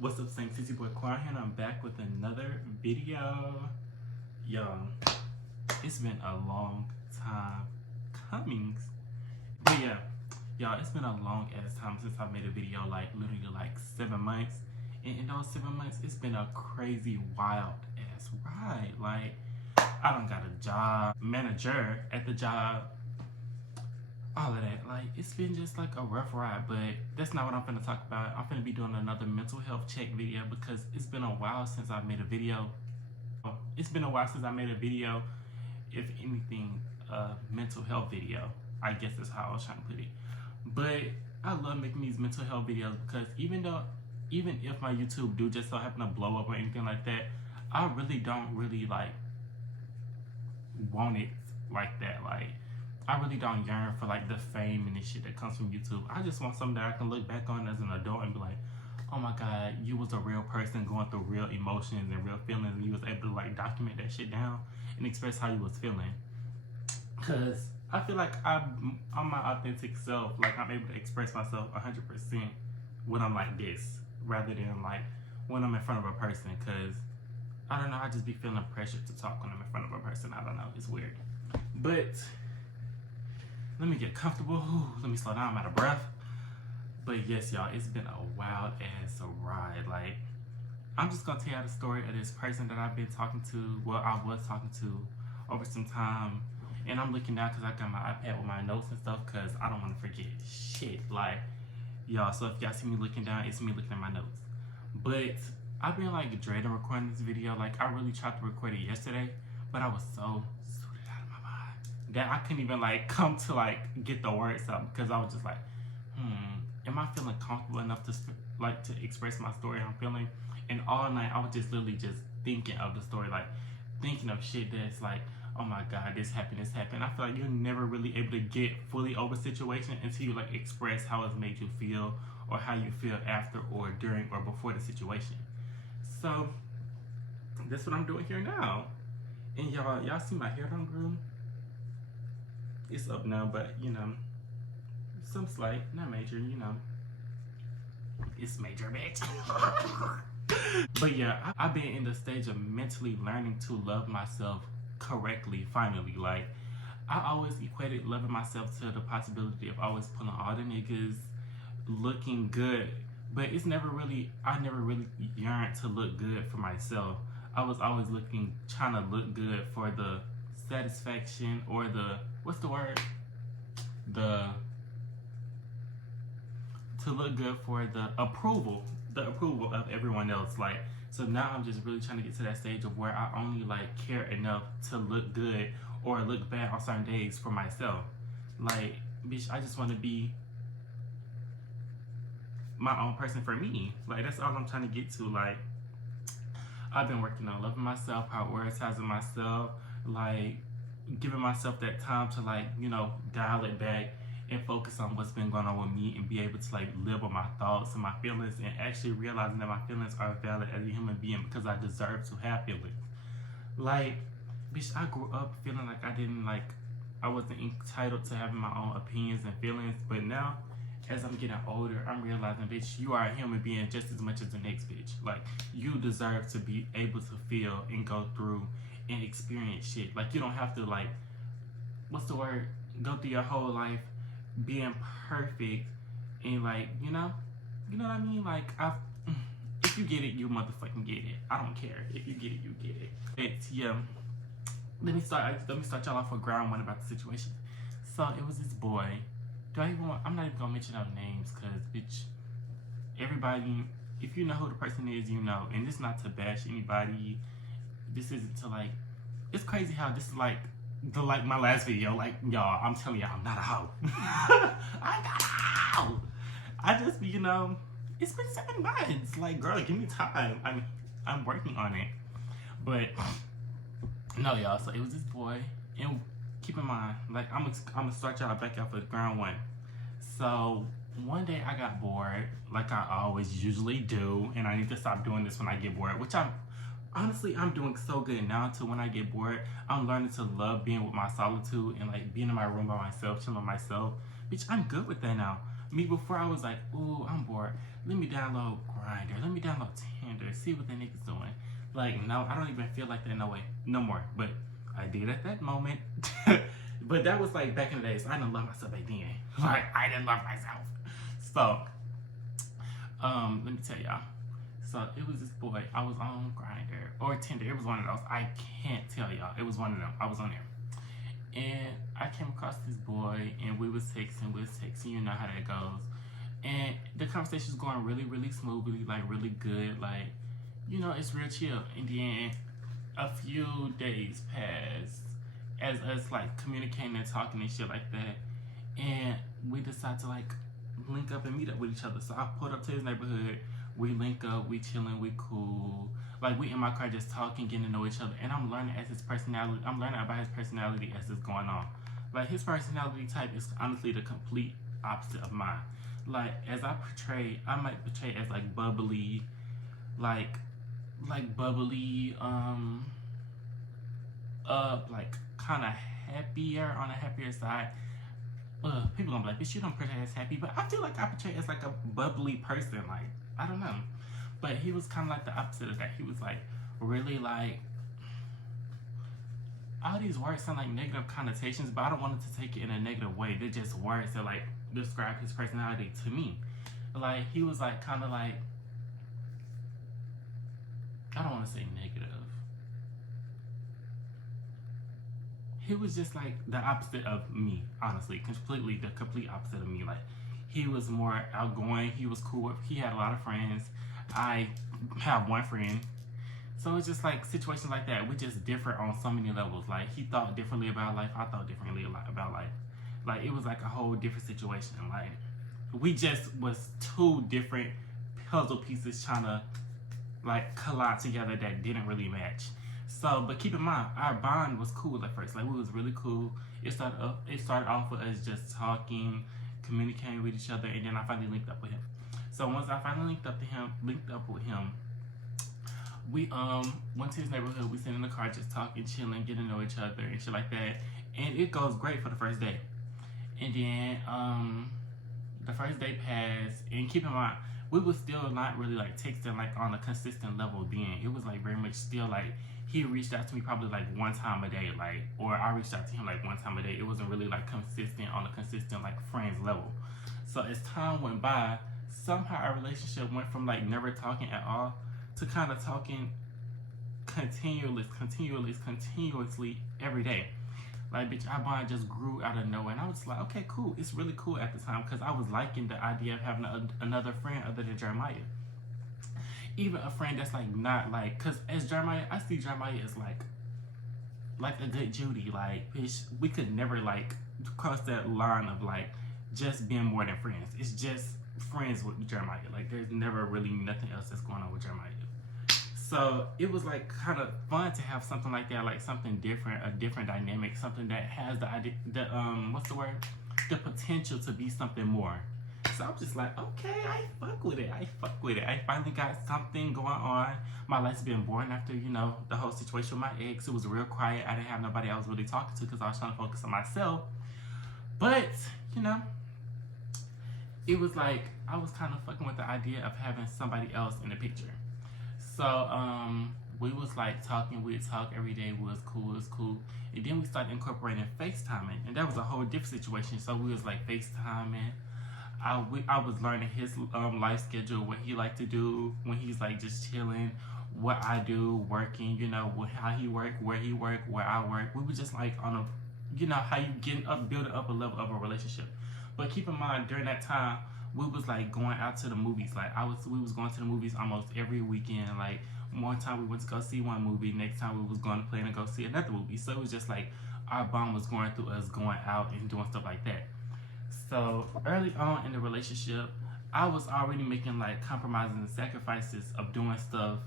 What's up, Saints? It's your boy Quan here, and I'm back with another video. Y'all, it's been a long time coming. But yeah, y'all, it's been a long ass time since I made a video, like literally like 7 months. And in those 7 months, it's been a crazy, wild ass ride. Like, I done got a job, manager at the job, all of that. Like, it's been just like a rough ride, but that's not what I'm finna talk about. I'm finna be doing another mental health check video because it's been a while since I made a video. It's been a while since I made a video, if anything, a mental health video. I guess that's how I was trying to put it. But I love making these mental health videos because even if my YouTube do just so happen to blow up or anything like that, I really don't really like want it like that. Like, I really don't yearn for like the fame and the shit that comes from YouTube. I just want something that I can look back on as an adult and be like, oh my god, you was a real person going through real emotions and real feelings, and you was able to like document that shit down and express how you was feeling. Cause I feel like I'm my authentic self. Like, I'm able to express myself 100% when I'm like this, rather than like when I'm in front of a person. Cause I don't know, I just be feeling pressured to talk when I'm in front of a person. I don't know, it's weird. But let me get comfortable. Ooh, let me slow down. I'm out of breath. But yes, y'all, it's been a wild ass ride. Like, I'm just gonna tell y'all the story of this person that I've been talking to. Well, I was talking to over some time. And I'm looking down because I got my iPad with my notes and stuff because I don't want to forget shit. Like, y'all, so if y'all see me looking down, it's me looking at my notes. But I've been like dreading recording this video. Like, I really tried to record it yesterday, but I was so suited out of my mind that I couldn't even like come to like get the words out because I was just like, am I feeling comfortable enough to like to express my story I'm feeling? And all night I was just literally just thinking of the story, like thinking of shit that's like, oh my god, this happened. I feel like you're never really able to get fully over a situation until you like express how it's made you feel or how you feel after or during or before the situation. So that's what I'm doing here now. And y'all see my hair done grew? It's up now, but you know, some slight, not major, you know. It's major, bitch. But yeah, I've been in the stage of mentally learning to love myself correctly, finally. Like, I always equated loving myself to the possibility of always pulling all the niggas, looking good. But it's never really, I never really yearned to look good for myself. I was always trying to look good for the satisfaction or the, what's the word? To look good for the approval of everyone else. Like, so now I'm just really trying to get to that stage of where I only like care enough to look good or look bad on certain days for myself. Like, bitch, I just want to be my own person for me. Like, that's all I'm trying to get to. Like, I've been working on loving myself, prioritizing myself, like giving myself that time to like, you know, dial it back and focus on what's been going on with me and be able to like live with my thoughts and my feelings and actually realizing that my feelings are valid as a human being because I deserve to have feelings. Like, bitch, I grew up feeling like I wasn't entitled to having my own opinions and feelings, but now as I'm getting older, I'm realizing, bitch, you are a human being just as much as the next bitch. Like, you deserve to be able to feel and go through and experience shit. Like, you don't have to like, what's the word? Go through your whole life being perfect and like, you know what I mean? Like, if you get it, you motherfucking get it. I don't care. If you get it, you get it. But yeah, let me start y'all off with ground one about the situation. So it was this boy. I'm not even gonna mention out names because bitch, everybody, if you know who the person is, you know. And this is not to bash anybody. This isn't to like, it's crazy how this is like my last video. Like, y'all, I'm telling y'all, I'm not a hoe. I'm not a hoe. I just, you know, it's been 7 months. Like, girl, give me time. I'm working on it. But no, y'all. So it was this boy, and keep in mind, like, I'm gonna start y'all back out for ground one. So one day I got bored, like I always usually do, and I need to stop doing this when I get bored, which I'm doing so good now to when I get bored. I'm learning to love being with my solitude and like being in my room by myself, chilling with myself. Bitch, I'm good with that now. Me before I was like, ooh, I'm bored. Let me download Grindr. Let me download Tinder. See what the niggas doing. Like, no, I don't even feel like that. No way, no more. But I did at that moment. But that was like back in the days. I didn't love myself back then. Like I didn't love myself. So, let me tell y'all. So it was this boy. I was on Grindr or Tinder. It was one of those. I can't tell y'all. It was one of them. I was on there. And I came across this boy, and we was texting. You know how that goes. And the conversation was going really, really smoothly, like really good. Like, you know, it's real chill. And then a few days passed as us like communicating and talking and shit like that. And we decided to like link up and meet up with each other. So I pulled up to his neighborhood. We link up, we chilling, we cool. Like we in my car just talking, getting to know each other. And I'm learning as his personality. I'm learning about his personality as it's going on. Like his personality type is honestly the complete opposite of mine. Like as I might portray as like bubbly, like bubbly, like kind of happier on the happier side. People gonna be like, bitch, you don't portray as happy, but I feel like I portray as like a bubbly person. Like I don't know, but he was kind of like the opposite of that. He was like really like, all these words sound like negative connotations, but I don't want it to take it in a negative way. They're just words that like describe his personality to me. Like he was like kind of like, I don't want to say negative. He was just like the opposite of me, honestly, completely the complete opposite of me. Like he was more outgoing. He was cool. He had a lot of friends. I have one friend. So it's just like situations like that. We just differ on so many levels. Like he thought differently about life. I thought differently about life. Like it was like a whole different situation. Like we just was two different puzzle pieces trying to like collide together that didn't really match. So, but keep in mind, our bond was cool at first. Like we was really cool. It started off with us just talking, communicating with each other, and then I finally linked up with him. So once I finally linked up with him, we went to his neighborhood. We sat in the car just talking, chilling, getting to know each other and shit like that. And it goes great for the first day. And then the first day passed, and keep in mind, we was still not really like texting like on a consistent level then. It was like very much still like he reached out to me probably like one time a day, like, or I reached out to him like one time a day. It wasn't really like consistent on a consistent like friends level. So as time went by, somehow our relationship went from like never talking at all to kind of talking continuously every day. Like, bitch, our bond just grew out of nowhere. And I was like, okay, cool. It's really cool at the time because I was liking the idea of having another friend other than Jeremiah. Even a friend that's like not like, because as Jeremiah, I see Jeremiah as like a good Judy. Like, bitch, we could never like cross that line of like just being more than friends. It's just friends with Jeremiah. Like, there's never really nothing else that's going on with Jeremiah. So it was like kind of fun to have something like that, like something different, a different dynamic, something that has the idea, what's the word? The potential to be something more. So I'm just like, okay, I fuck with it. I finally got something going on. My life's been boring after, you know, the whole situation with my ex. It was real quiet. I didn't have nobody I was really talking to because I was trying to focus on myself. But, you know, it was like, I was kind of fucking with the idea of having somebody else in the picture. So, we was like talking, we'd talk every day, it was cool. And then we started incorporating FaceTiming, and that was a whole different situation. So we was like FaceTiming. I was learning his life schedule, what he liked to do when he's like just chilling, what I do, working, you know, how he work, where he work, where I work. We were just like on a, you know, how you building up a level of a relationship. But keep in mind, during that time, we was like going out to the movies. Like we was going to the movies almost every weekend. Like one time we went to go see one movie, next time we was going to plan to go see another movie. So it was just like our bond was going through us going out and doing stuff like that. So early on in the relationship, I was already making like compromises and sacrifices of doing stuff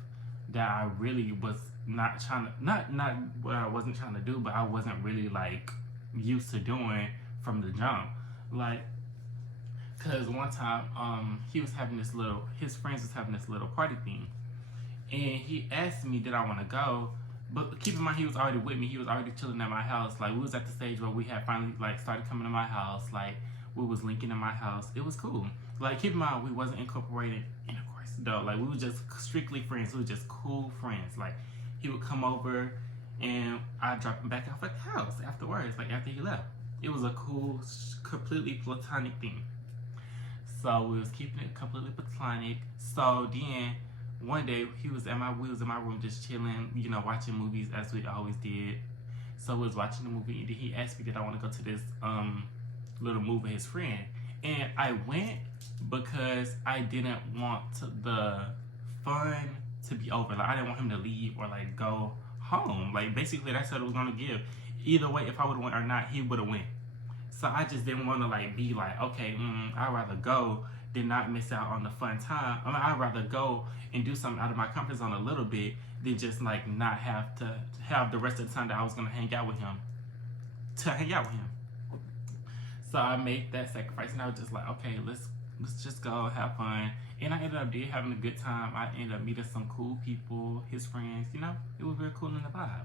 that I really was not trying to, not what I wasn't trying to do, but I wasn't really like used to doing from the jump. Like, cause one time, his friends was having this little party thing, and he asked me did I want to go, but keep in mind he was already with me. He was already chilling at my house. Like we was at the stage where we had finally like started coming to my house. Like We was linking in my house. It was cool. Like, keep in mind, we wasn't incorporated intercourse, though. Like, we were just strictly friends. We were just cool friends. Like, he would come over, and I'd drop him back off at the house afterwards, like, after he left. It was a cool, completely platonic thing. So, we was keeping it completely platonic. So, then, one day, we was in my room just chilling, you know, watching movies as we always did. So, we was watching the movie, and then he asked me, did I want to go to this, little movie with his friend. And I went because I didn't want the fun to be over. Like, I didn't want him to leave or like go home. Like, basically that's what it was gonna give. Either way, if I would have went or not, he would have went. So I just didn't want to like be like, okay, I'd rather go than not miss out on the fun time. I mean, I'd rather go and do something out of my comfort zone a little bit than just like not have to have the rest of the time that I was gonna hang out with him to hang out with him. So I made that sacrifice, and I was just like, okay, let's just go have fun. And I ended up having a good time. I ended up meeting some cool people, his friends. You know, it was very cool in the vibe.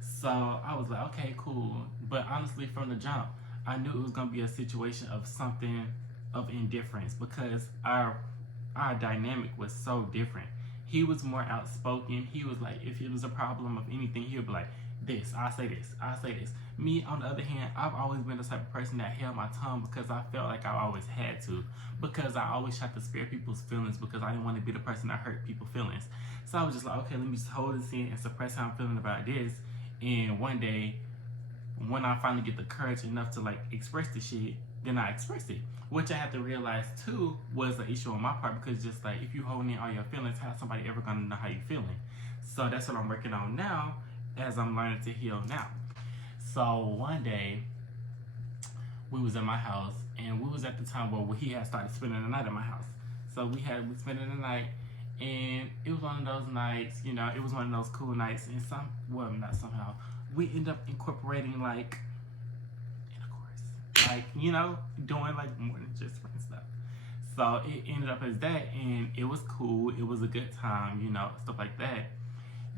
So I was like, okay, cool. But honestly, from the jump, I knew it was gonna be a situation of something of indifference because our dynamic was so different. He was more outspoken. He was like, if it was a problem of anything, he would be like, this, I say this, I say this. Me, on the other hand, I've always been the type of person that held my tongue because I felt like I always had to. Because I always tried to spare people's feelings because I didn't want to be the person that hurt people's feelings. So I was just like, okay, let me just hold this in and suppress how I'm feeling about this. And one day, when I finally get the courage enough to like express the shit, then I express it. Which I had to realize too was an issue on my part because just like if you holding in all your feelings, how's somebody ever gonna know how you feeling? So that's what I'm working on now as I'm learning to heal now. So one day, we was in my house, and we was at the time where he had started spending the night at my house. So we spending the night, and it was one of those nights, you know, it was one of those cool nights, and we end up incorporating like intercourse, like, you know, doing like more than just friend stuff. So it ended up as that, and it was cool. It was a good time, you know, stuff like that.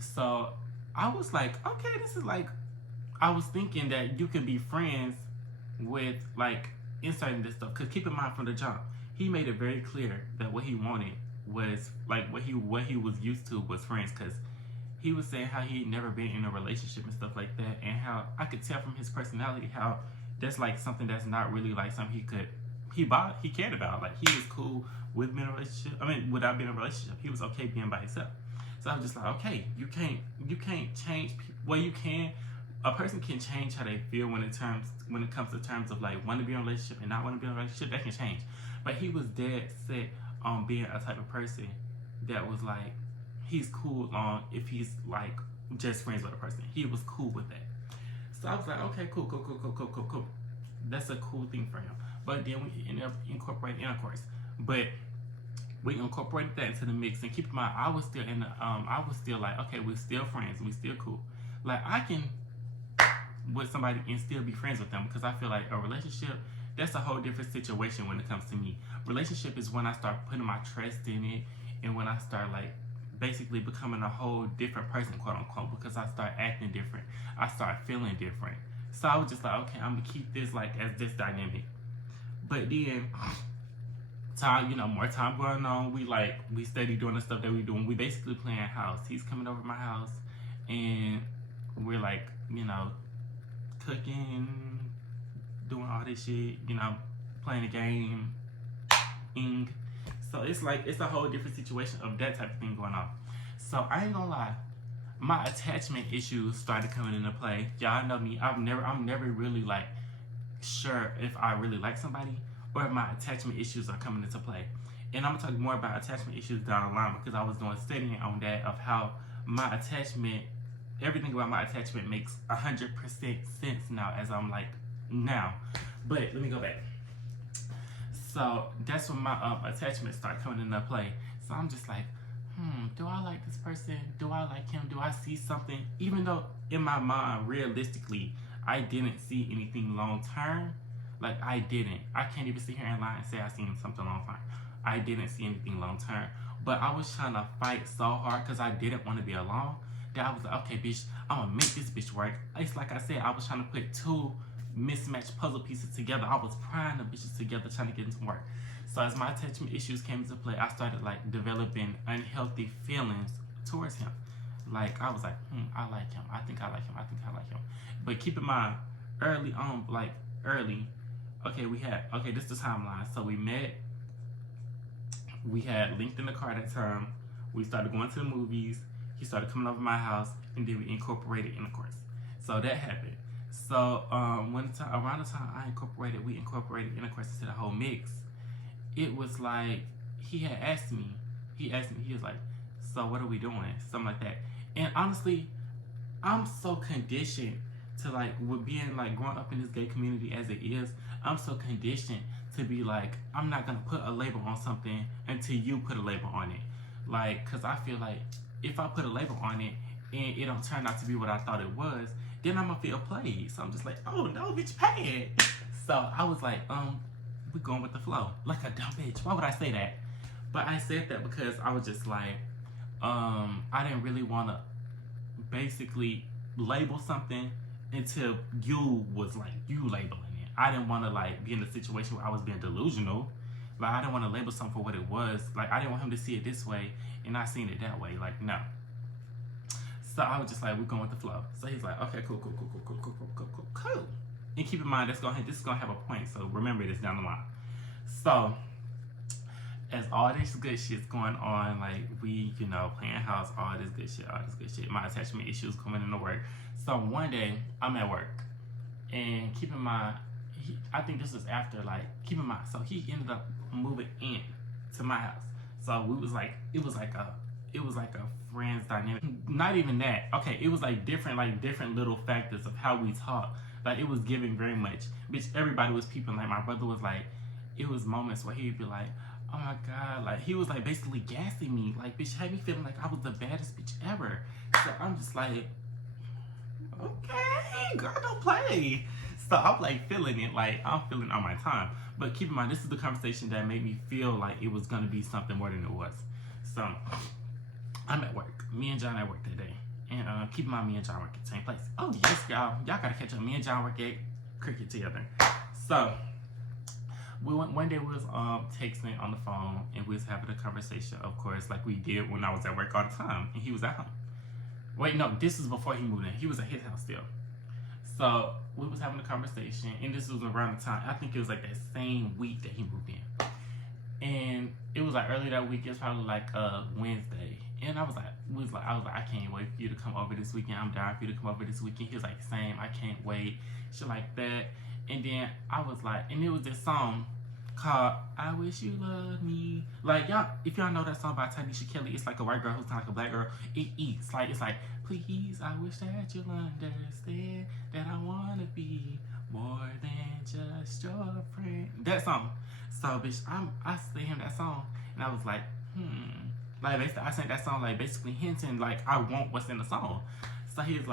So I was like, okay, this is like, I was thinking that you can be friends with like inserting this stuff. Cause keep in mind from the jump, he made it very clear that what he wanted was like what he was used to was friends. Cause he was saying how he'd never been in a relationship and stuff like that, and how I could tell from his personality how that's like something that's not really like something he cared about. Like he was cool with being in a relationship. I mean, without being in a relationship, he was okay being by himself. So I was just like, okay, you can't change people. Well, you can. A person can change how they feel when it comes to terms of like want to be in a relationship and not want to be in a relationship. That can change. But he was dead set on being a type of person that was like, he's cool on if he's like just friends with a person. He was cool with that. So I was like, okay, cool. That's a cool thing for him. But then we ended up incorporating intercourse. But we incorporated that into the mix, and keep in mind, I was still like, okay, we're still friends, we still cool. Like I can with somebody and still be friends with them because I feel like a relationship, that's a whole different situation when it comes to me. Relationship is when I start putting my trust in it, and when I start like basically becoming a whole different person, quote unquote, because I start acting different, I start feeling different. So I was just like, okay, I'm gonna keep this like as this dynamic. But then time, you know, more time going on, we steady doing the stuff that we doing. We basically playing house. He's coming over to my house, and we're like, you know, cooking, doing all this shit, you know, playing a game. So it's like, it's a whole different situation of that type of thing going on. So I ain't gonna lie, my attachment issues started coming into play. Y'all know me, I'm never really like sure if I really like somebody or if my attachment issues are coming into play. And I'm gonna talk more about attachment issues down the line because I was doing studying on that, of how my attachment, everything about my attachment makes 100% sense now as I'm like now. But let me go back. So that's when my attachments start coming into play. So I'm just like, do I like this person? Do I like him? Do I see something? Even though in my mind, realistically, I didn't see anything long term. Like I didn't. I can't even sit here and lie and say I seen something long term. I didn't see anything long term. But I was trying to fight so hard because I didn't want to be alone. That I was like, okay, bitch, I'm gonna make this bitch work. It's like I said, I was trying to put two mismatched puzzle pieces together. I was prying the bitches together trying to get into work. So as my attachment issues came into play, I started like developing unhealthy feelings towards him. Like I was like, I like him. I think I like him. I think I like him. But keep in mind, early on, okay, this is the timeline. So we met. We had linked in the car that time. We started going to the movies. He started coming over to my house, and then we incorporated intercourse. So that happened. So around the time we incorporated intercourse into the whole mix. It was like he asked me, he was like, so what are we doing? Something like that. And honestly, I'm so conditioned to like, with being like growing up in this gay community as it is, I'm so conditioned to be like, I'm not gonna put a label on something until you put a label on it. Like, cause I feel like if I put a label on it and it don't turn out to be what I thought it was, then I'm gonna feel played. So I'm just like, oh no, bitch, pay it. So I was like, we're going with the flow. Like a dumb bitch. Why would I say that? But I said that because I was just like, I didn't really want to basically label something until you was like, you labeling it. I didn't want to like be in a situation where I was being delusional. Like I didn't want to label something for what it was. Like I didn't want him to see it this way and not seeing it that way. Like no. So I was just like, we're going with the flow. So he's like, okay, cool. And keep in mind, this is gonna have a point. So remember this down the line. So as all this good shit's going on, like we, playing house, all this good shit. My attachment issues coming into work. So one day I'm at work, and keep in mind, I think this was after keep in mind. So he ended up moving in to my house. So it was like a friends dynamic. Not even that. Okay, it was like different little factors of how we talk. Like it was giving very much. Bitch, everybody was peeping. Like my brother was like, it was moments where he'd be like, oh my god, like he was like basically gassing me. Like bitch had me feeling like I was the baddest bitch ever. So I'm just like, okay, girl, don't play. So I'm like feeling it, like I'm feeling on my time. But keep in mind, this is the conversation that made me feel like it was gonna be something more than it was. So I'm at work. Me and John at work today. And keep in mind, me and John work at the same place. Oh yes, y'all gotta catch up. Me and John work at Cricket together. So one day we was texting on the phone, and we was having a conversation, of course, like we did when I was at work all the time, and he was at home. Wait, no, this is before he moved in. He was at his house still. So we was having a conversation, and this was around the time, I think it was like that same week that he moved in. And it was like early that week. It was probably like Wednesday. And I was like, I can't wait for you to come over this weekend. I'm down for you to come over this weekend. He was like, same, I can't wait. Shit like that. And then I was like, and it was this song called I Wish You Loved Me. Like y'all, if y'all know that song by Tanisha Kelly, it's like a white girl who's kind of like a black girl. It's like, please, I wish that you'll understand that I wanna be more than just your friend. That song. So bitch, I sang him that song, and I was like, like basically I sang that song like basically hinting like I want what's in the song. So he was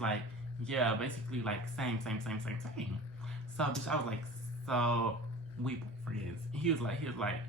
like, yeah, basically like same. So bitch, I was like, so we friends. He was like,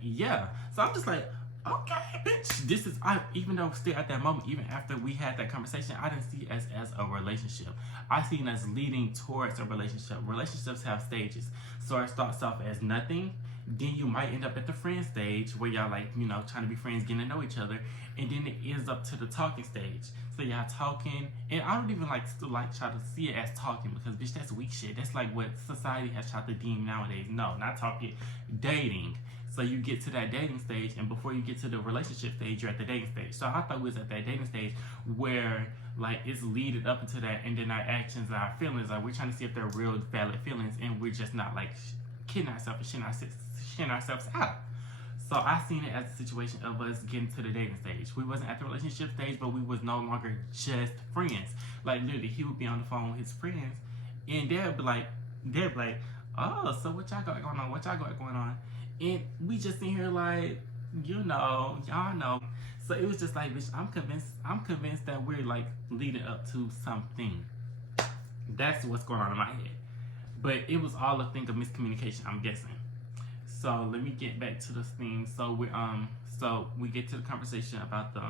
yeah. So I'm just like, okay, bitch. Even though still at that moment, even after we had that conversation, I didn't see it as a relationship. I seen it as leading towards a relationship. Relationships have stages. So it starts off as nothing. Then you might end up at the friend stage where y'all like, trying to be friends, getting to know each other. And then it ends up to the talking stage. So y'all talking. And I don't even still try to see it as talking, because bitch, that's weak shit. That's like what society has tried to deem nowadays. No, not talking, dating. So you get to that dating stage, and before you get to the relationship stage, you're at the dating stage. So I thought we was at that dating stage where it's leading up into that, and then our actions and our feelings, we're trying to see if they're real valid feelings, and we're just not kidding ourselves and shitting ourselves out. So I seen it as a situation of us getting to the dating stage. We wasn't at the relationship stage, but we was no longer just friends. Like literally, he would be on the phone with his friends, and they'd be like, oh, so what y'all got going on? What y'all got going on? And we just sitting here y'all know. So it was just like, bitch, I'm convinced that we're leading up to something. That's what's going on in my head. But it was all a thing of miscommunication, I'm guessing. So let me get back to this thing. So we get to the conversation about the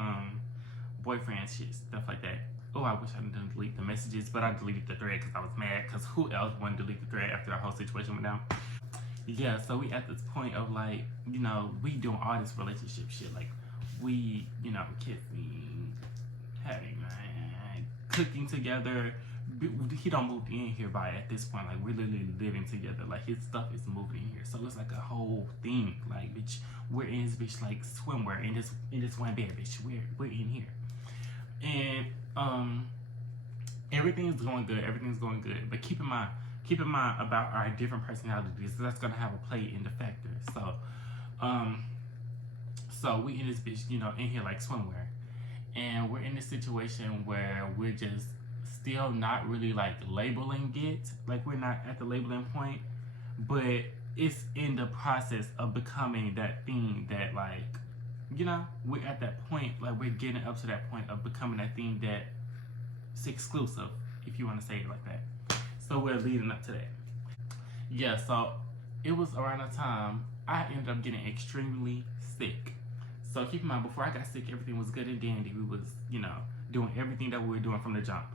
boyfriend shit, stuff like that. Oh, I wish I didn't delete the messages, but I deleted the thread because I was mad. Because who else wanted to delete the thread after the whole situation went down? Yeah, so we at this point of like, we doing all this relationship shit. Like, we, kissing, having, cooking together. He don't move in here by at this point. Like, we're literally living together. Like, his stuff is moving in here. So it's like a whole thing. Like, bitch, we're in this bitch like swimwear in this one bed, bitch. We're in here. And everything's going good. Everything's going good. But keep in mind about our different personalities. That's gonna have a play in the factor. So we in this bitch, in here like swimwear, and we're in this situation where we're just still not really like labeling it. Like, we're not at the labeling point, but it's in the process of becoming that thing that, like, we're at that point. Like, we're getting up to that point of becoming that thing that's exclusive, if you want to say it like that. So we're leading up to that. Yeah, so it was around the time I ended up getting extremely sick. So keep in mind, before I got sick, everything was good and dandy. We was, doing everything that we were doing from the jump.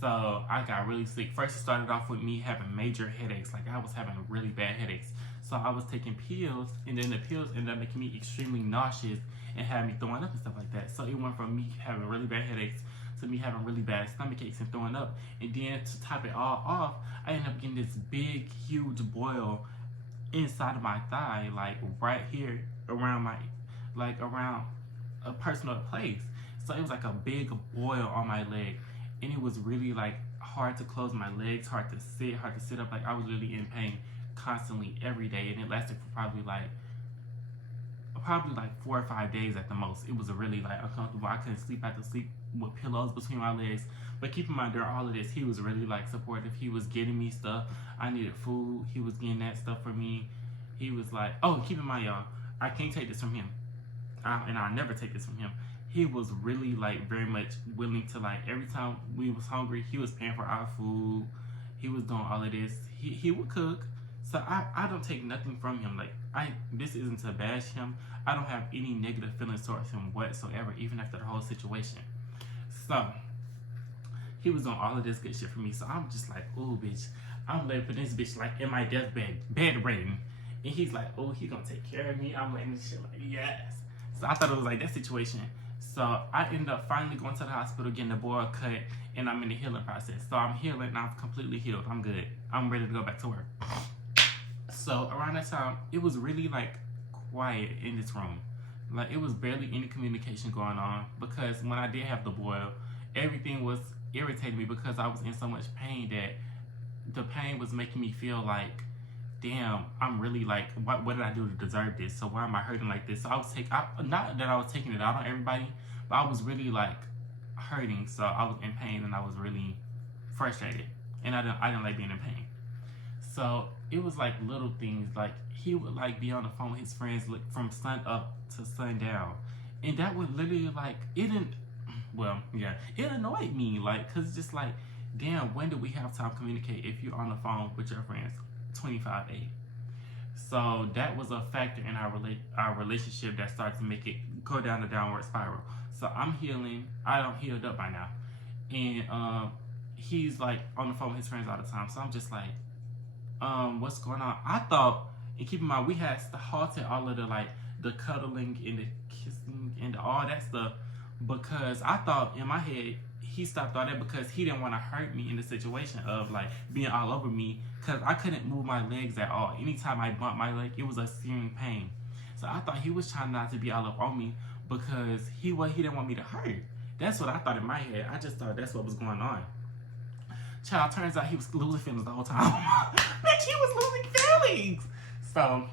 So I got really sick. First, it started off with me having major headaches. Like, I was having really bad headaches. So I was taking pills, and then the pills ended up making me extremely nauseous and had me throwing up and stuff like that. So it went from me having really bad headaches to me having really bad stomach aches and throwing up. And then to top it all off, I ended up getting this big, huge boil inside of my thigh, like right here around around a personal place. So it was like a big boil on my leg, and it was really like hard to close my legs, hard to sit up. Like, I was really in pain constantly every day, and it lasted for probably like 4 or 5 days at the most. It was really like uncomfortable. I couldn't sleep. I had to sleep with pillows between my legs. But keep in mind, during all of this, he was really like supportive. He was getting me stuff. I needed food. He was getting that stuff for me. He was like, oh, keep in mind, y'all, I can't take this from him. And I'll never take this from him. He was really like very much willing to, like, every time we was hungry, he was paying for our food. He was doing all of this. He would cook. So I don't take nothing from him. Like, this isn't to bash him. I don't have any negative feelings towards him whatsoever, even after the whole situation. So he was doing all of this good shit for me. So I'm just like, oh, bitch, I'm ready for this bitch, like, in my deathbed, bedridden. And he's like, oh, he gonna take care of me. I'm like, this shit, like, yes. So I thought it was like that situation. So I ended up finally going to the hospital, getting the boil cut, and I'm in the healing process. So I'm healing, and I'm completely healed. I'm good. I'm ready to go back to work. So around that time, it was really like quiet in this room. Like, it was barely any communication going on, because when I did have the boil, everything was irritating me because I was in so much pain that the pain was making me feel like, damn, I'm really like, what did I do to deserve this? So why am I hurting like this? So I was not that I was taking it out on everybody, but I was really like hurting. So I was in pain, and I was really frustrated, and I didn't like being in pain. So it was like little things, like he would like be on the phone with his friends, like, from sun up to sundown, and that would literally, like, it annoyed me, like, cause it's just like, damn, when do we have time to communicate if you're on the phone with your friends 25/8? So that was a factor in our relationship that started to make it go down the downward spiral. So I'm healing. I don't healed up by now, and he's like on the phone with his friends all the time. So I'm just like, what's going on? I thought, and keep in mind, we had halted all of the cuddling and the kissing and all that stuff, because I thought in my head he stopped all that because he didn't want to hurt me in the situation of like being all over me, because I couldn't move my legs at all. Anytime I bumped my leg, it was a searing pain. So I thought he was trying not to be all up on me because he didn't want me to hurt. That's what I thought in my head. I just thought that's what was going on. Child, turns out he was losing feelings the whole time. Bitch, he was losing feelings. So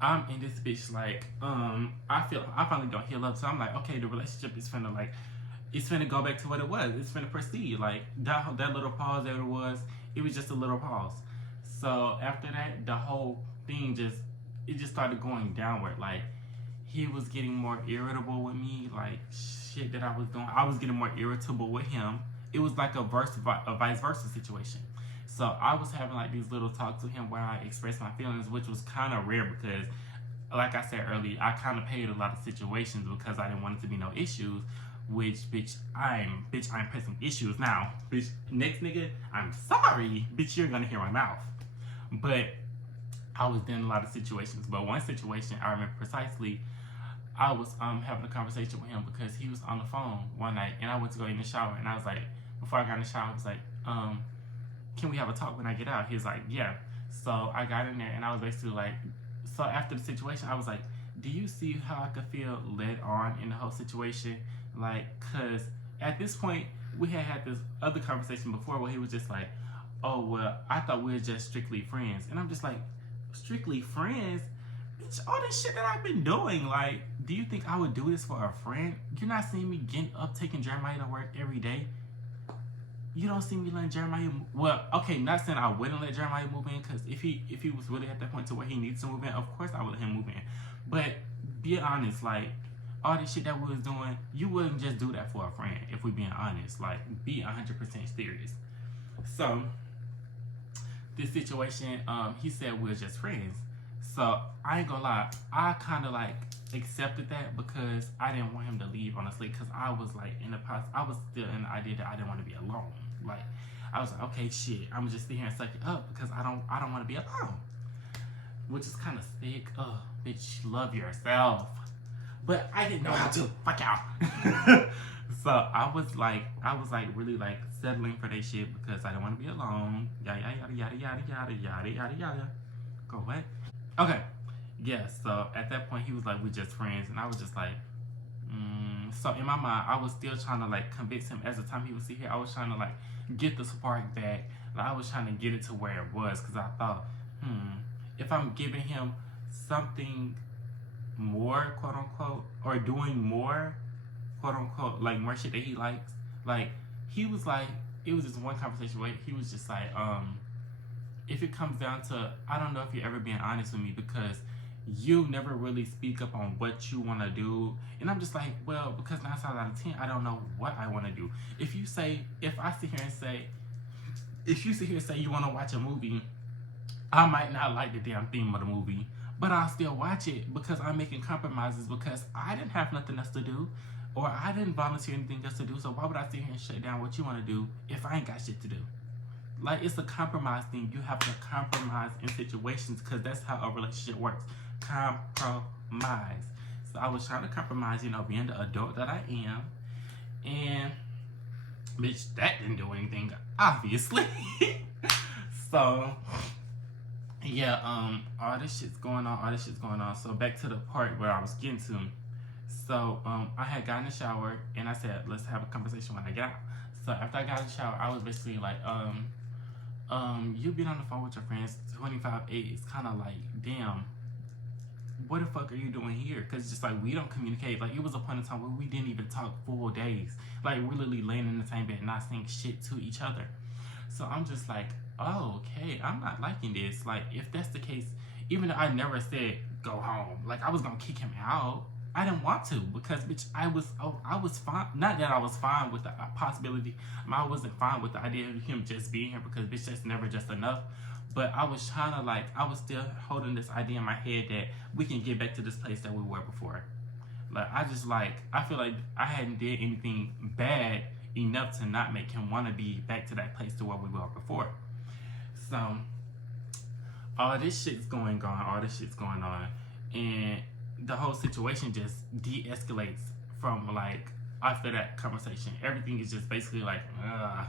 I'm in this bitch like, I finally don't heal up. So I'm like, okay, the relationship is finna like, it's finna go back to what it was. It's finna proceed. Like that little pause that it was just a little pause. So after that, the whole thing just started going downward. Like, he was getting more irritable with me, like shit that I was doing. I was getting more irritable with him. It was like a vice versa situation. So I was having like these little talks with him where I expressed my feelings, which was kind of rare because, like I said earlier, I kind of paid a lot of situations because I didn't want it to be no issues. which I'm pressing issues now. Bitch, next nigga, I'm sorry. Bitch, you're gonna hear my mouth. But I was in a lot of situations. But one situation I remember precisely, I was having a conversation with him because he was on the phone one night and I went to go in the shower and I was like, before I got in the shower, I was like, can we have a talk when I get out? He was like, yeah. So I got in there and I was basically like, so after the situation, I was like, do you see how I could feel led on in the whole situation? Like, cause at this point, we had this other conversation before where he was just like, oh, well, I thought we were just strictly friends. And I'm just like, strictly friends? Bitch, all this shit that I've been doing, like, do you think I would do this for a friend? You're not seeing me getting up, taking Jeremiah to work every day. You don't see me letting Jeremiah move. Well, okay, not saying I wouldn't let Jeremiah move in, because if he was really at that point to where he needs to move in, of course I would let him move in. But be honest, like, all this shit that we was doing, you wouldn't just do that for a friend, if we're being honest. Like, be 100% serious. So, this situation, he said we were just friends. So, I ain't gonna lie, I kind of like accepted that because I didn't want him to leave, honestly, because I was like I was still in the idea that I didn't want to be alone. Like, I was like, okay, shit, I'm gonna just sit here and suck it up because I don't want to be alone. Which is kind of sick. Oh, bitch, love yourself. But I didn't know how to. Fuck out. So I was like really like settling for that shit because I don't want to be alone. Yada yada yada yada yada yada yada yada. Go what? Okay. Yeah. So at that point he was like, we're just friends, and I was just like, So in my mind, I was still trying to like convince him. As the time he was here, I was trying to like get the spark back. Like, I was trying to get it to where it was because I thought, if I'm giving him something more, quote unquote, or doing more, quote unquote, like more shit that he likes. Like, he was like, it was just one conversation where he was just like, if it comes down to, I don't know if you're ever being honest with me because you never really speak up on what you want to do. And I'm just like, well, because 9 times out of 10, I don't know what I want to do. If you sit here and say you want to watch a movie, I might not like the damn theme of the movie, but I'll still watch it because I'm making compromises because I didn't have nothing else to do, or I didn't volunteer anything else to do. So why would I sit here and shut down what you want to do if I ain't got shit to do? Like, it's a compromise thing. You have to compromise in situations because that's how a relationship works. Compromise. So I was trying to compromise, being the adult that I am, and bitch, that didn't do anything, obviously. So yeah, all this shit's going on. So back to the part where I was getting to. So I had gotten in the shower and I said, let's have a conversation when I get out. So after I got in the shower, I was basically like, you've been on the phone with your friends 25/8. It's kind of like, damn, what the fuck are you doing here? Because it's just like, we don't communicate. Like, it was a point in time where we didn't even talk full days. Like, we're literally laying in the same bed, not saying shit to each other. So I'm just like, oh, okay, I'm not liking this. Like, if that's the case, even though I never said go home, like, I was gonna kick him out, I didn't want to because, bitch, I was fine. Not that I was fine with the possibility. I wasn't fine with the idea of him just being here because, bitch, that's never just enough. But I was trying to, like, I was still holding this idea in my head that we can get back to this place that we were before. Like, I feel like I hadn't did anything bad enough to not make him want to be back to that place to where we were before. So all this shit's going on, and the whole situation just de-escalates from, like, after that conversation. Everything is just basically like, ugh.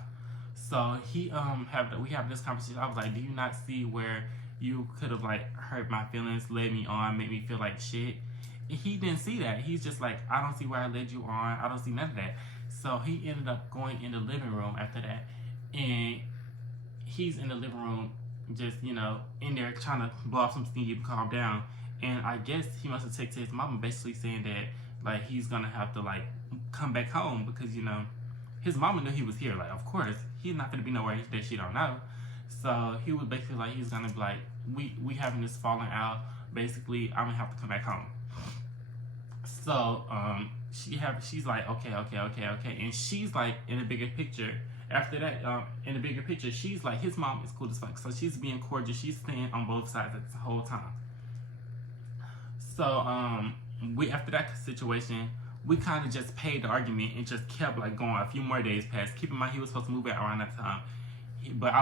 So we have this conversation. I was like, do you not see where you could have, like, hurt my feelings, led me on, made me feel like shit? And he didn't see that. He's just like, I don't see where I led you on. I don't see none of that. So he ended up going in the living room after that, and he's in the living room just, in there trying to blow off some steam and calm down. And I guess he must have texted his mama basically saying that, like, he's gonna have to, like, come back home because, his mama knew he was here. Like, of course, he's not gonna be nowhere that she don't know. So he was basically like, he's gonna be like, we having this falling out. Basically, I'm gonna have to come back home. So she's like, okay, and she's like, in the bigger picture. After that, in the bigger picture, she's like, his mom is cool as fuck. So she's being cordial. She's staying on both sides at the whole time. So after that situation, we kind of just paid the argument and just kept like going. A few more days passed. Keep in mind he was supposed to move out around that time, but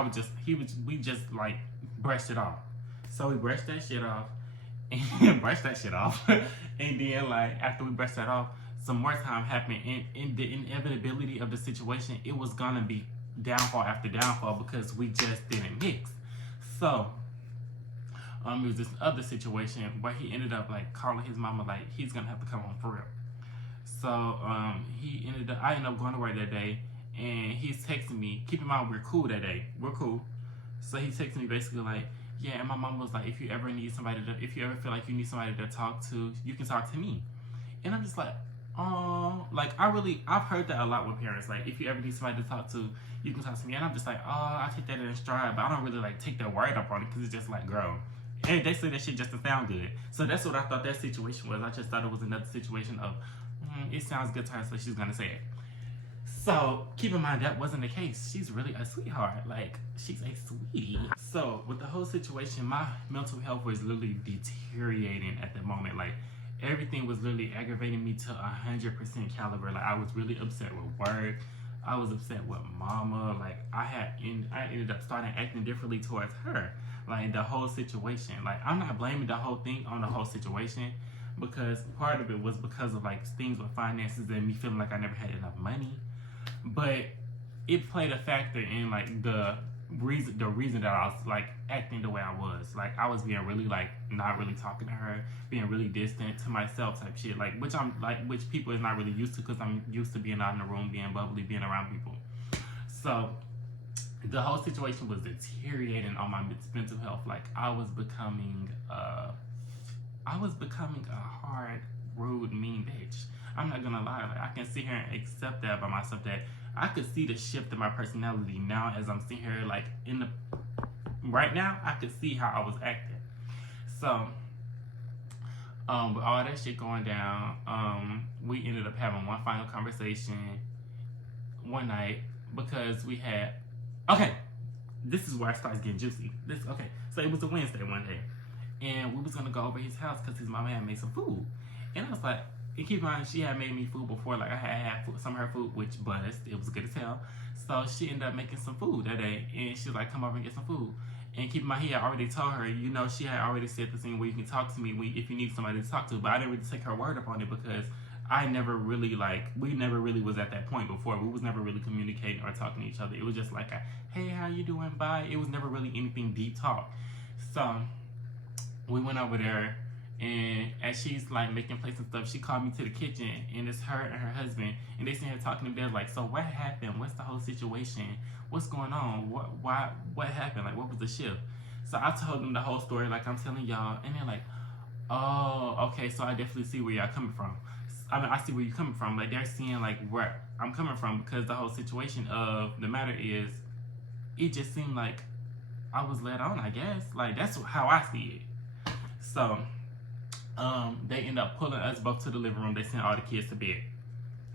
we just like brushed it off. So we brushed that shit off and brushed that shit off, and then like after we brushed that off, some more time happened, and in the inevitability of the situation, it was gonna be downfall after downfall because we just didn't mix. So it was this other situation where he ended up like calling his mama like he's gonna have to come home for real. So I ended up going to work that day, and he's texting me. Keep in mind we're cool that day. We're cool. So he texted me basically like, yeah, and my mom was like, if you ever feel like you need somebody to talk to, you can talk to me. And I'm just like, oh, like I've heard that a lot with parents. Like, if you ever need somebody to talk to, you can talk to me. And I'm just like, oh, I take that in stride, but I don't really like take their word up on it because it's just like, girl. And they say that shit just to sound good. So that's what I thought that situation was. I just thought it was another situation of, it sounds good to her, so she's gonna say it. So keep in mind that wasn't the case. She's really a sweetheart. Like, she's a sweetie. So with the whole situation, my mental health was literally deteriorating at the moment. Like, everything was literally aggravating me to 100% caliber. Like, I was really upset with work. I was upset with mama. Like, I ended up starting acting differently towards her. Like, the whole situation. Like, I'm not blaming the whole thing on the whole situation, because part of it was because of like things with finances and me feeling like I never had enough money. But it played a factor in like the reason that I was like acting the way I was. Like, I was being really like not really talking to her, being really distant to myself type shit. Like, which people is not really used to, because I'm used to being out in the room, being bubbly, being around people. So the whole situation was deteriorating on my mental health. Like, I was becoming a hard, rude, mean bitch. I'm not gonna lie. Like, I can sit here and accept that by myself, that I could see the shift in my personality now as I'm sitting here, like, right now, I could see how I was acting. So, with all that shit going down, we ended up having one final conversation one night, because we had, okay, this is where it starts getting juicy. So it was a Wednesday one day, and we was gonna go over his house because his mama had made some food, and I was like, and keep in mind, she had made me food before. Like, I had some of her food, which buzzed. It was good as hell. So she ended up making some food that day, and she was like, come over and get some food. And keep in mind, he had already told her, she had already said the thing where you can talk to me if you need somebody to talk to. But I didn't really take her word up on it, because we never really was at that point before. We was never really communicating or talking to each other. It was just like, hey, how you doing? Bye. It was never really anything deep talk. So we went over there, and as she's like making plates and stuff, she called me to the kitchen, and it's her and her husband, and they sitting here talking to me. They're like, so what happened? What's the whole situation? What's going on? What happened? Like, what was the shift? So I told them the whole story, like I'm telling y'all, and they're like, oh, okay, so I definitely see where y'all coming from. I mean, I see where you're coming from. Like, they're seeing like where I'm coming from, because the whole situation of the matter is, it just seemed like I was led on, I guess. Like, that's how I see it. So they end up pulling us both to the living room. They sent all the kids to bed.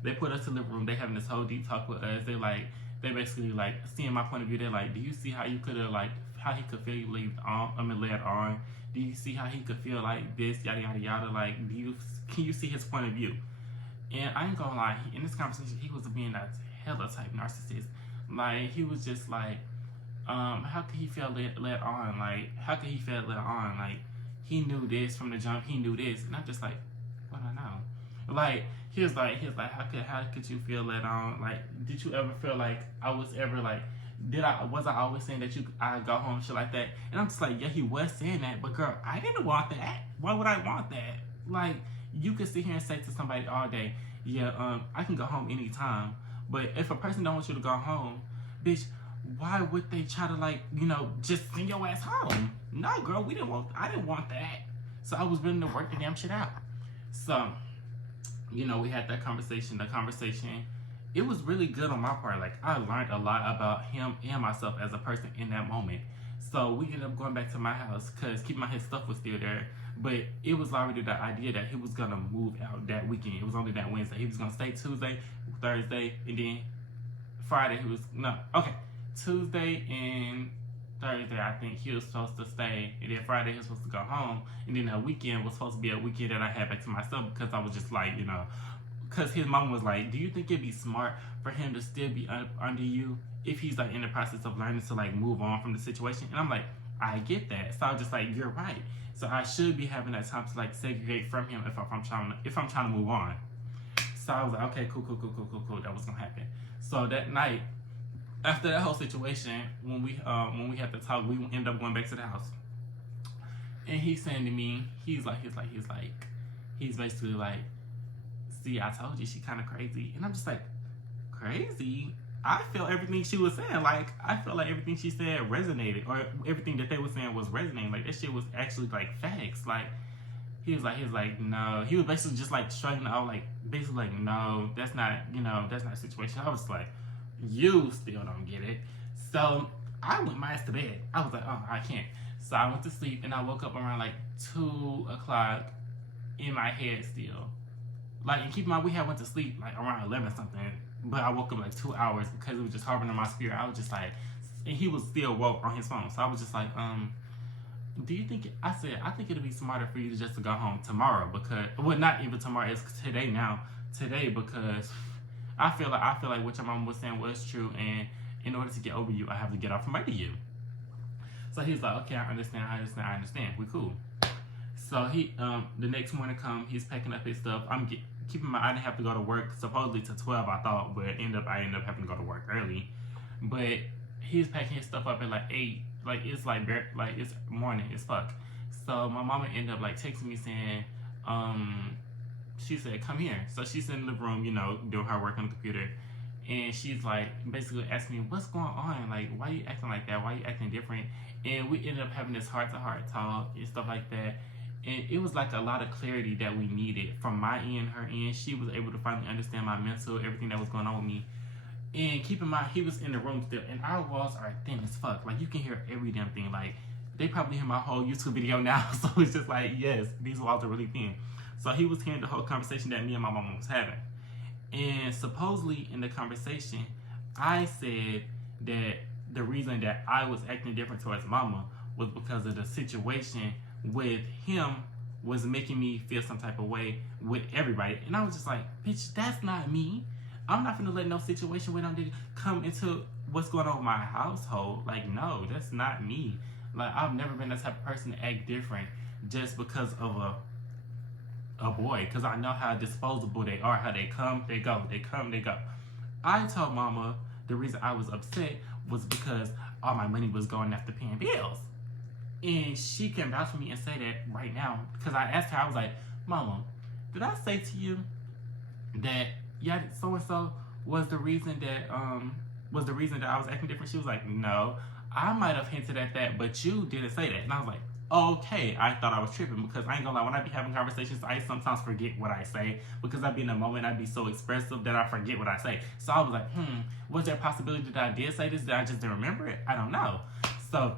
They put us to the living room. They having this whole deep talk with us. They basically like seeing my point of view. They're like, do you see how you could have like, how he could feel you led on? Do you see how he could feel like this, yada yada yada? Like, can you see his point of view? And I ain't gonna lie, in this conversation, he was being a hella type narcissist. Like, he was just like, how could he feel led on? Like, how could he feel led on? Like, he knew this from the jump. He knew this, and I'm just like, what I know? Like, he was like, how could you feel led on? Like, did you ever feel like I was ever like, was I always saying that I go home, shit like that? And I'm just like, yeah, he was saying that, but girl, I didn't want that. Why would I want that? Like, you could sit here and say to somebody all day, yeah, I can go home anytime. But if a person don't want you to go home, bitch, why would they try to like, just send your ass home? No, girl, I didn't want that. So I was willing to work the damn shit out. So, we had that conversation. The conversation, it was really good on my part. Like, I learned a lot about him and myself as a person in that moment. So we ended up going back to my house, because keep in mind, his stuff was still there. But it was already the idea that he was going to move out that weekend. It was only that Wednesday. He was going to stay Tuesday, Thursday, and then Friday Tuesday and Thursday, I think he was supposed to stay, and then Friday he was supposed to go home, and then the weekend was supposed to be a weekend that I had back to myself, because I was just like, because his mom was like, do you think it'd be smart for him to still be under you if he's like in the process of learning to like move on from the situation? And I'm like, I get that. So I was just like, you're right. So I should be having that time to like segregate from him if I'm trying to move on. So I was like, okay, cool. That was gonna happen. So that night, after that whole situation, when we had to talk, we ended up going back to the house. And he's saying to me, he's basically like, see, I told you she kind of crazy. And I'm just like, crazy? I felt everything she was saying. Like, I felt like everything she said resonated, or everything that they were saying was resonating. Like, that shit was actually like facts. Like, he was like, no. He was basically just like shrugging out, like, basically like, no, that's not the situation. I was like, you still don't get it. So I went my ass to bed. I was like, oh, I can't. So I went to sleep, and I woke up around like 2 o'clock in my head still. Like, and keep in mind, we had went to sleep like around 11 something, but I woke up like 2 hours because it was just harboring in my spirit. I was just like, and he was still woke on his phone. So I was just like, do you think, I think it'd be smarter for you to just to go home tomorrow, because, well, not even tomorrow, it's today, because I feel like what your mom was saying was true, and in order to get over you, I have to get off from under you. So he's like, okay, I understand. We cool. So he, the next morning he's packing up his stuff. Keep in mind, I didn't have to go to work supposedly to 12, I thought, but I ended up having to go to work early. But he's packing his stuff up at like 8. Like, it's like it's morning as fuck. So my mama ended up like texting me saying, she said, come here. So she's in the room, doing her work on the computer. And she's like, basically asking me, what's going on? Like, why are you acting like that? Why are you acting different? And we ended up having this heart-to-heart talk and stuff like that. And it was like a lot of clarity that we needed from my end, her end. She was able to finally understand my mental, everything that was going on with me. And keep in mind, he was in the room still, and our walls are thin as fuck. Like, you can hear every damn thing. Like, they probably hear my whole YouTube video now. So it's just like, yes, these walls are really thin. So he was hearing the whole conversation that me and my mama was having. And supposedly in the conversation, I said that the reason that I was acting different towards mama was because of the situation with him was making me feel some type of way with everybody. And I was just like, bitch, that's not me. I'm not gonna let no situation where I'm gonna come into what's going on with my household. Like, no, that's not me. Like, I've never been that type of person to act different just because of a boy, because I know how disposable they are, how they come, they go, they come, they go. I told mama the reason I was upset was because all my money was going after paying bills. And she can vouch for me and say that right now, because I asked her, I was like, mama, did I say to you that so-and-so was the reason that I was acting different? She was like, no, I might have hinted at that, but you didn't say that. And I was like, okay, I thought I was tripping, because I ain't gonna lie, when I be having conversations, I sometimes forget what I say, because I be in a moment, I be so expressive that I forget what I say. So I was like, was there a possibility that I did say this, that I just didn't remember it? I don't know. So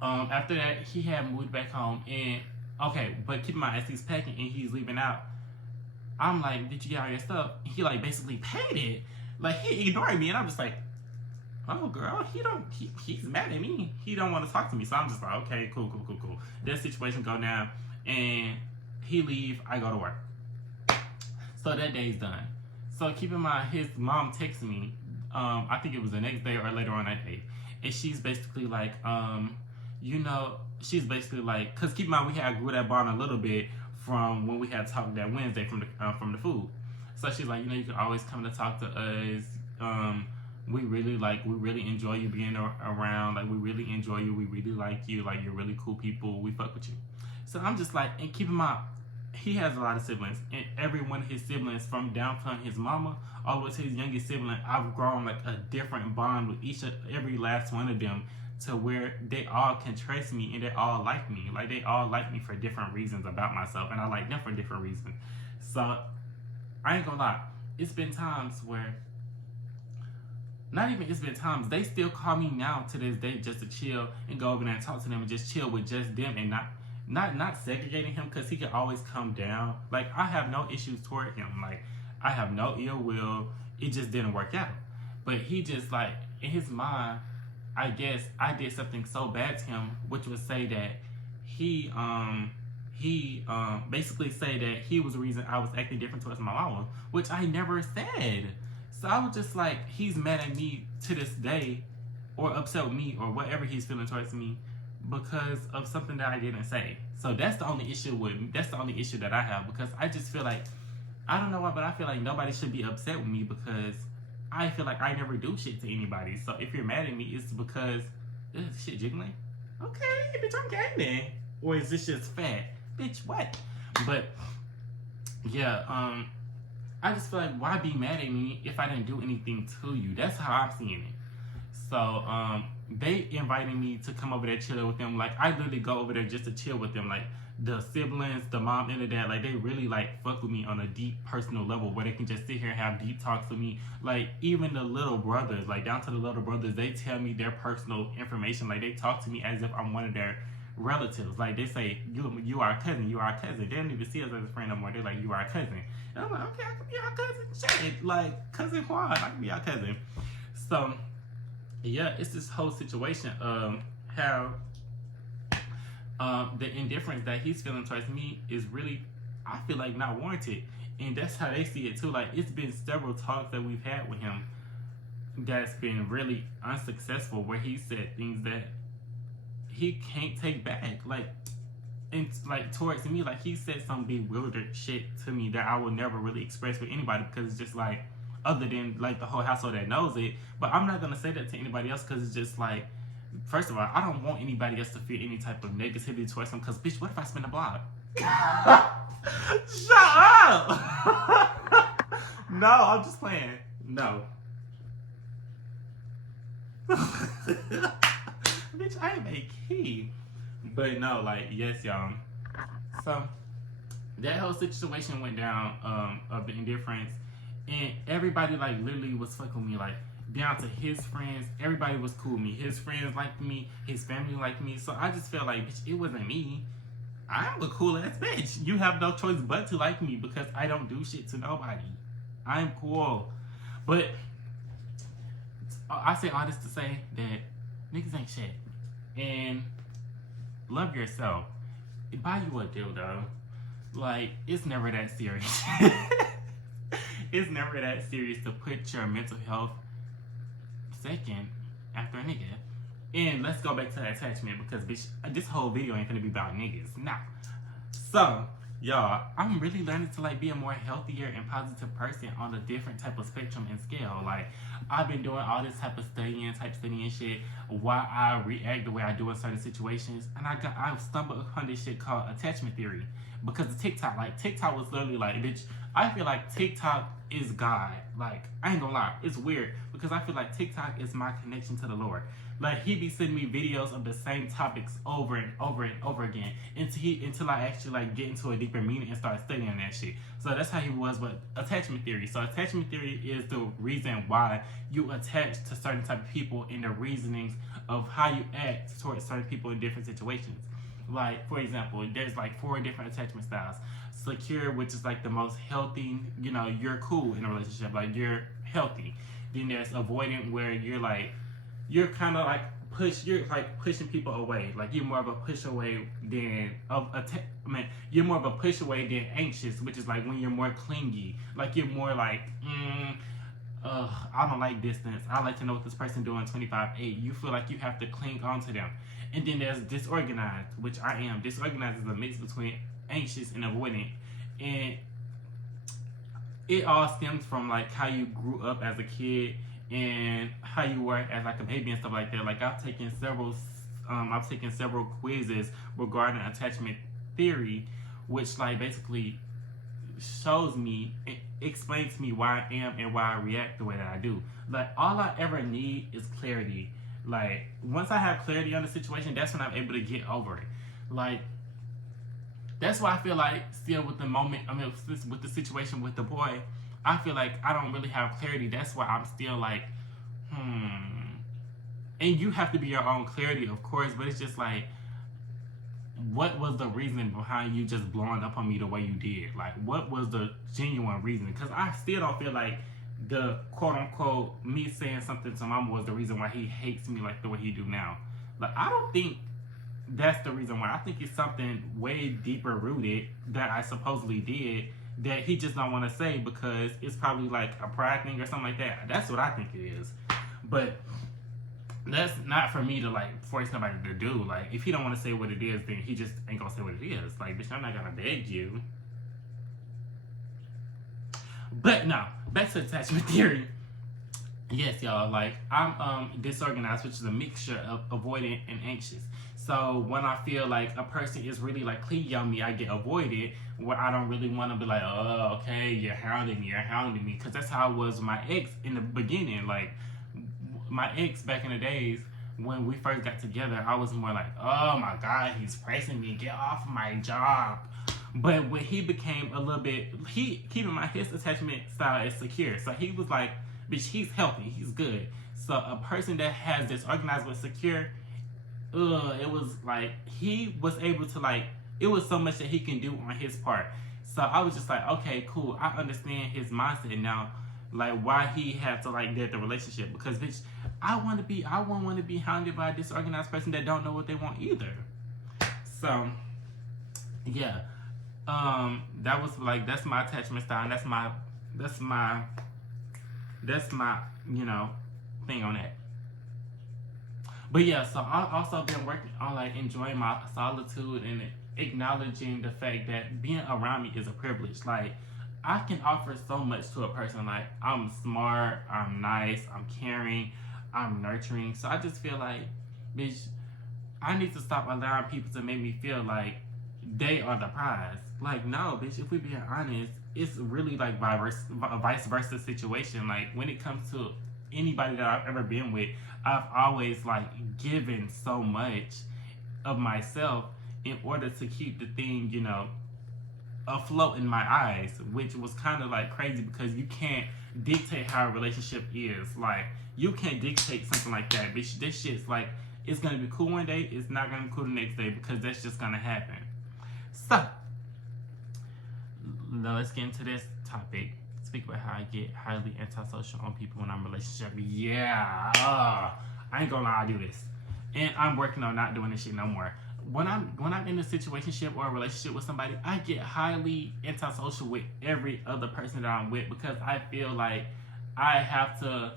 after that, he had moved back home, and okay, but keep in mind, as he's packing and he's leaving out, I'm like, did you get all your stuff? He like basically paid it. Like, he ignored me, and I'm just like, oh girl, he's mad at me. He don't want to talk to me. So I'm just like, okay, cool. That situation go down, and he leave, I go to work. So that day's done. So keep in mind, his mom texted me, I think it was the next day or later on that day. And she's basically like, she's basically like, because keep in mind, we had grew that bond a little bit from when we had talked that Wednesday from the food. So she's like, you can always come to talk to us. We really enjoy you being around. Like, we really enjoy you. We really like you. Like, you're really cool people. We fuck with you. So I'm just like, and keep in mind, he has a lot of siblings, and every one of his siblings, from down from his mama all the way to his youngest sibling, I've grown like a different bond with every last one of them, to where they all can trust me and they all like me. Like, they all like me for different reasons about myself, and I like them for different reasons. So I ain't gonna lie, it's been times where, not even it's been times, they still call me now to this day just to chill and go over there and talk to them and just chill with just them, and not segregating him, because he can always come down. Like, I have no issues toward him. Like, I have no ill will. It just didn't work out. But he just, like, in his mind, I guess I did something so bad to him, which would say that he he basically said that he was the reason I was acting different towards my mama, which I never said. So I was just like, he's mad at me to this day, or upset with me, or whatever he's feeling towards me, because of something that I didn't say. So that's the only issue with me. That's the only issue that I have, because I just feel like, I don't know why, but I feel like nobody should be upset with me, because I feel like I never do shit to anybody. So if you're mad at me, it's because, is shit jiggling? Okay, bitch, I'm gaming. Or is this just fat? Bitch, what? But, yeah, I just feel like, why be mad at me if I didn't do anything to you? That's how I'm seeing it. So, they invited me to come over there chill with them. Like, I literally go over there just to chill with them. Like, the siblings, the mom and the dad, like, they really, like, fuck with me on a deep personal level where they can just sit here and have deep talks with me. Like, even the little brothers, like, down to the little brothers, they tell me their personal information. Like, they talk to me as if I'm one of their relatives. Like, they say, you are a cousin, you are a cousin. They don't even see us as a friend no more. They're like, you are a cousin. And I'm like, okay, I can be your cousin. Shit, like, cousin Juan, I can be your cousin. So, yeah, it's this whole situation of how the indifference that he's feeling towards me is really, I feel like, not warranted. And that's how they see it too. Like, it's been several talks that we've had with him that's been really unsuccessful, where he said things that he can't take back. Like, and like towards me, like, he said some bewildered shit to me that I would never really express with anybody, because it's just like, other than like the whole household that knows it. But I'm not gonna say that to anybody else, because it's just like, first of all, I don't want anybody else to feel any type of negativity towards them, because bitch, what if I spin a blog? Shut up! No, I'm just playing. No. Bitch, I am a key. But no, like, yes, y'all. So, that whole situation went down of the indifference. And everybody, like, literally was fucking with me, like, down to his friends. Everybody was cool with me. His friends liked me. His family liked me. So I just felt like, bitch, it wasn't me. I'm a cool-ass bitch. You have no choice but to like me, because I don't do shit to nobody. I'm cool. But I say all this to say that niggas ain't shit. And love yourself. Buy you a dildo. Like, it's never that serious. It's never that serious to put your mental health second after a nigga. And let's go back to the attachment, because bitch, this whole video ain't gonna be about niggas. Nah. So, y'all, I'm really learning to like be a more healthier and positive person on a different type of spectrum and scale. Like, I've been doing all this type of studying shit, why I react the way I do in certain situations, and I stumbled upon this shit called attachment theory. Because of TikTok, like, TikTok was literally like, bitch, I feel like TikTok is God. Like, I ain't gonna lie, it's weird, because I feel like TikTok is my connection to the Lord. Like, he be sending me videos of the same topics over and over and over again until I actually like get into a deeper meaning and start studying that shit. So that's how he was with attachment theory. So attachment theory is the reason why you attach to certain type of people and the reasonings of how you act towards certain people in different situations. Like, for example, there's like 4 different attachment styles. Secure, which is like the most healthy, you know, you're cool in a relationship, like you're healthy. Then there's avoidant, where you're like, you're kind of like you're like pushing people away. Like, you're more of a push away than you're more of a push away than anxious, which is like when you're more clingy. Like, you're more like, I don't like distance. I like to know what this person doing 25/8. You feel like you have to cling on to them. And then there's disorganized, which I am. Disorganized is a mix between anxious and avoidant. And it all stems from like how you grew up as a kid and how you were as like a baby and stuff like that. Like, I've taken several quizzes regarding attachment theory, which like basically shows me, it explains to me why I am and why I react the way that I do. Like, all I ever need is clarity. Like, once I have clarity on the situation, that's when I'm able to get over it. Like, that's why I feel like still with the moment, with the situation with the boy, I feel like I don't really have clarity. That's why I'm still like, And you have to be your own clarity, of course, but it's just like, what was the reason behind you just blowing up on me the way you did? Like, what was the genuine reason? Because I still don't feel like the quote-unquote me saying something to mama was the reason why he hates me like the way he do now. Like, I don't think that's the reason why. I think it's something way deeper rooted that I supposedly did that he just don't want to say because it's probably like a pride thing or something like that. That's what I think it is. But that's not for me to like force somebody to do. Like, if he don't want to say what it is, then he just ain't gonna say what it is. Like, bitch, I'm not gonna beg you. But no, back to attachment theory. Yes, y'all, like, I'm disorganized, which is a mixture of avoidant and anxious. So when I feel like a person is really like clingy on me, I get avoided, where I don't really want to be like, oh, okay, you're hounding me, because that's how I was with my ex in the beginning. Like, my ex back in the days when we first got together, I was more like, oh my god, he's pressing me, get off my job. But when he became a little bit, keep in mind, his attachment style is secure. So he was like, bitch, he's healthy, he's good. So a person that has disorganized but secure, it was like, he was able to like, it was so much that he can do on his part. So I was just like, okay, cool, I understand his mindset now, like why he had to like get the relationship, because bitch, I won't want to be hounded by a disorganized person that don't know what they want either. So yeah, that was like, that's my attachment style, and that's my you know, thing on that. But yeah, so I've also been working on like enjoying my solitude and acknowledging the fact that being around me is a privilege. Like, I can offer so much to a person. Like, I'm smart, I'm nice, I'm caring, I'm nurturing. So I just feel like, bitch, I need to stop allowing people to make me feel like they are the prize. Like, no, bitch, if we being honest, it's really like vice versa situation. Like, when it comes to anybody that I've ever been with, I've always like given so much of myself in order to keep the thing, you know, afloat in my eyes, which was kind of like crazy because you can't dictate how a relationship is. Like, you can't dictate something like that, bitch. This shit's like, it's gonna be cool one day, it's not gonna be cool the next day, because that's just gonna happen. So now let's get into this topic. Speak about how I get highly antisocial on people when I'm in a relationship. Yeah, I ain't gonna lie, I do this, and I'm working on not doing this shit no more. When I'm in a situationship or a relationship with somebody, I get highly antisocial with every other person that I'm with, because I feel like I have to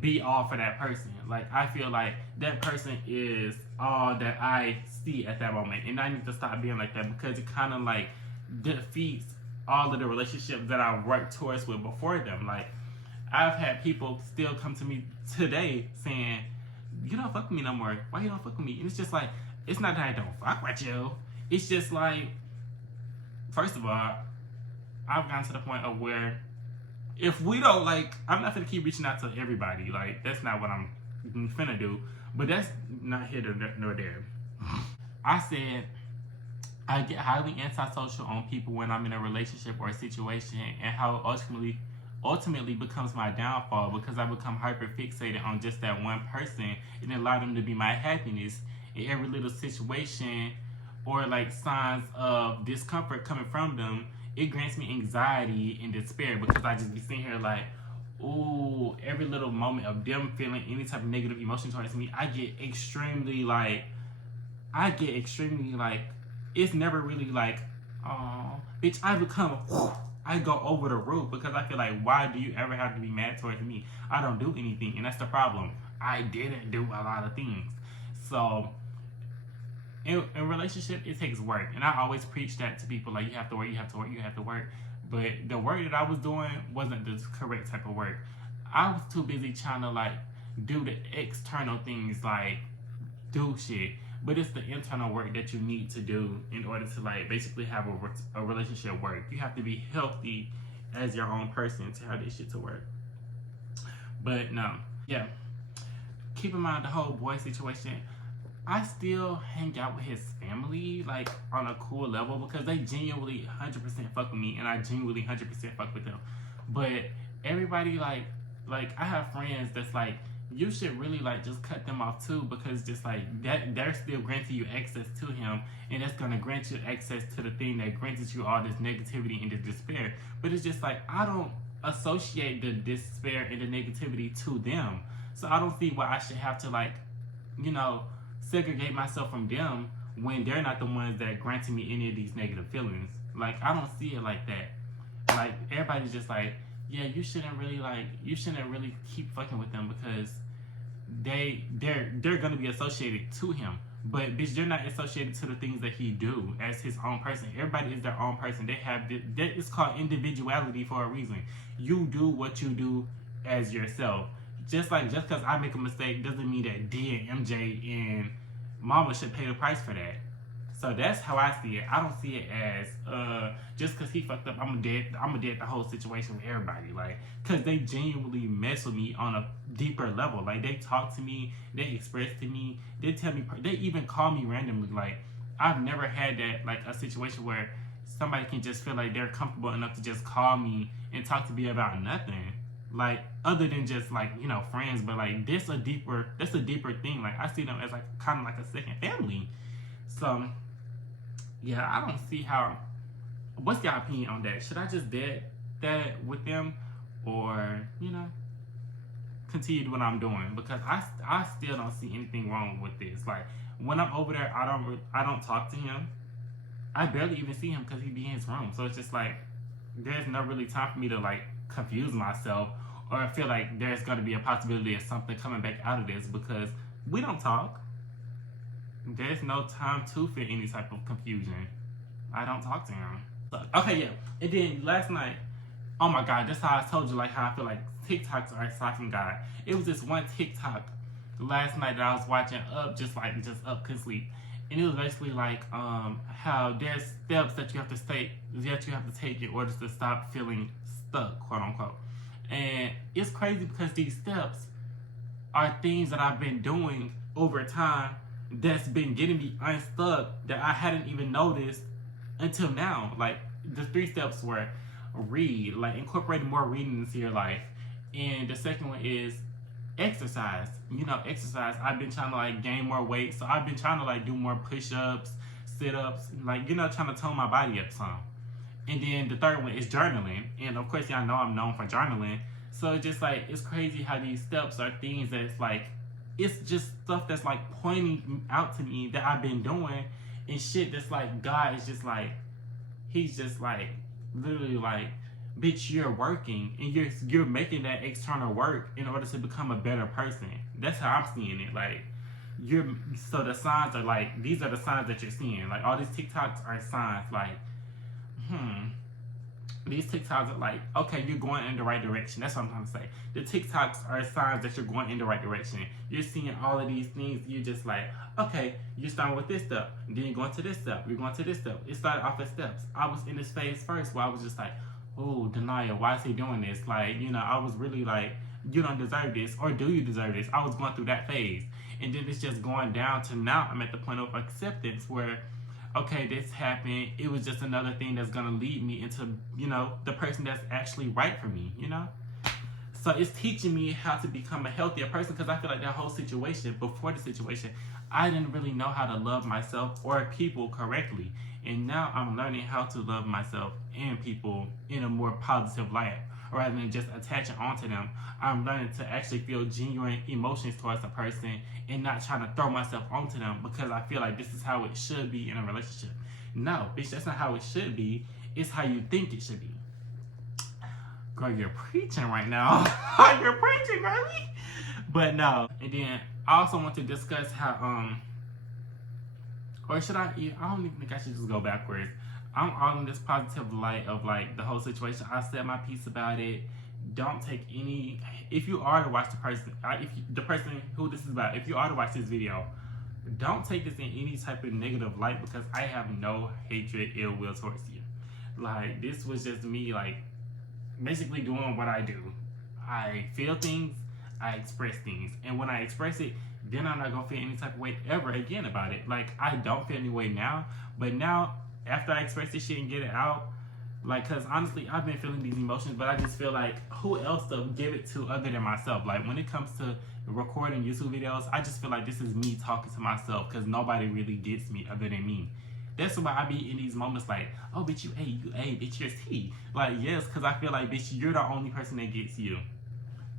be all for that person. Like, I feel like that person is all that I see at that moment, and I need to stop being like that, because it kind of like defeats all of the relationships that I worked towards with before them. Like, I've had people still come to me today saying, you don't fuck with me no more. Why you don't fuck with me? And it's just like, it's not that I don't fuck with you. It's just like, first of all, I've gotten to the point of where if we don't, like, I'm not gonna keep reaching out to everybody. Like, that's not what I'm finna do. But that's not here nor there. I said, I get highly antisocial on people when I'm in a relationship or a situation, and how it ultimately becomes my downfall, because I become hyper fixated on just that one person and allow them to be my happiness in every little situation, or like signs of discomfort coming from them. It grants me anxiety and despair, because I just be sitting here like, ooh, every little moment of them feeling any type of negative emotion towards me, I get extremely like, it's never really like, oh, bitch, I go over the roof, because I feel like, why do you ever have to be mad towards me? I don't do anything, and that's the problem. I didn't do a lot of things. So, in relationship, it takes work, and I always preach that to people, like, you have to work. But the work that I was doing wasn't the correct type of work. I was too busy trying to like do the external things, like do shit, but it's the internal work that you need to do in order to like basically have a relationship work. You have to be healthy as your own person to have this shit to work. But no, yeah, keep in mind the whole boy situation. I still hang out with his family, like, on a cool level, because they genuinely 100% fuck with me, and I genuinely 100% fuck with them. But everybody, like, I have friends that's like, you should really, like, just cut them off, too, because just, like, that they're still granting you access to him, and that's gonna grant you access to the thing that granted you all this negativity and this despair. But it's just, like, I don't associate the despair and the negativity to them. So I don't see why I should have to, like, you know, segregate myself from them when they're not the ones that granted me any of these negative feelings. Like, I don't see it like that. Like, everybody's just like, yeah, you shouldn't really keep fucking with them because they're gonna be associated to him. But bitch, they're not associated to the things that he do as his own person. Everybody is their own person. They have it's called individuality for a reason. You do what you do as yourself. Just because I make a mistake doesn't mean that D and MJ and Mama should pay the price for that. So that's how I see it. I don't see it as just because he fucked up, I'm dead the whole situation with everybody. Like, because they genuinely mess with me on a deeper level. Like, they talk to me, they express to me, they tell me, they even call me randomly. Like, I've never had that, like, a situation where somebody can just feel like they're comfortable enough to just call me and talk to me about nothing. Like, other than just, like, you know, friends. But, like, that's a deeper thing. Like, I see them as, like, kind of like a second family. So, yeah, I don't see how. What's your opinion on that? Should I just dead that with them, or, you know, continue what I'm doing? Because I still don't see anything wrong with this. Like, when I'm over there, I don't talk to him. I barely even see him because he be in his room. So it's just like there's no really time for me to like confuse myself or feel like there's going to be a possibility of something coming back out of this because we don't talk. There's no time to feel any type of confusion. I don't talk to him. So, okay, yeah. And then last night, oh my God, that's how I told you like how I feel like TikToks are aside from God. It was this one TikTok last night that I was watching just up, couldn't sleep. And it was basically like how there's steps that you have to take in order to stop feeling stuck, quote unquote. And it's crazy because these steps are things that I've been doing over time that's been getting me unstuck that I hadn't even noticed until now. Like, the 3 steps were read, like incorporating more reading into your life. And the second one is exercise. You know, exercise. I've been trying to like gain more weight, so I've been trying to like do more push-ups, sit-ups, like, you know, trying to tone my body up some. And then the third one is journaling. And of course, y'all know I'm known for journaling. So it's just like, it's crazy how these steps are things that's like, it's just stuff that's like pointing out to me that I've been doing and shit that's like, God is just like, he's just like, literally like, bitch, you're working and you're making that external work in order to become a better person. That's how I'm seeing it. Like, so the signs are like, these are the signs that you're seeing. Like, all these TikToks are signs like, these TikToks are like, okay, you're going in the right direction. That's what I'm trying to say. The TikToks are signs that you're going in the right direction. You're seeing all of these things. You're just like, okay, you're starting with this step. Then you're going to this step. You're going to this step. It started off as steps. I was in this phase first where I was just like, oh, Denia, why is he doing this? Like, you know, I was really like, you don't deserve this, or do you deserve this? I was going through that phase. And then it's just going down to now I'm at the point of acceptance where, okay, this happened. It was just another thing that's going to lead me into, you know, the person that's actually right for me, you know? So it's teaching me how to become a healthier person because I feel like that whole situation, before the situation, I didn't really know how to love myself or people correctly. And now I'm learning how to love myself and people in a more positive light rather than just attaching onto them. I'm learning to actually feel genuine emotions towards a person and not trying to throw myself onto them because I feel like this is how it should be in a relationship. No, bitch, that's not how it should be. It's how you think it should be. Girl, you're preaching right now. You're preaching, girlie. But no. And then I also want to discuss how, or should I don't even think I should just go backwards. I'm on this positive light of like the whole situation. I said my piece about it. Don't take any, if you are to watch the person who this is about, if you are to watch this video, don't take this in any type of negative light because I have no hatred, ill will towards you. Like, this was just me like basically doing what I do. I feel things, I express things, and when I express it, then I'm not gonna feel any type of way ever again about it. Like, I don't feel any way now, but now after I express this shit and get it out, like, cause honestly, I've been feeling these emotions, but I just feel like who else to give it to other than myself? Like, when it comes to recording YouTube videos, I just feel like this is me talking to myself, cause nobody really gets me other than me. That's why I be in these moments like, oh, bitch, you A, bitch, you're C. Like, yes, cause I feel like, bitch, you're the only person that gets you.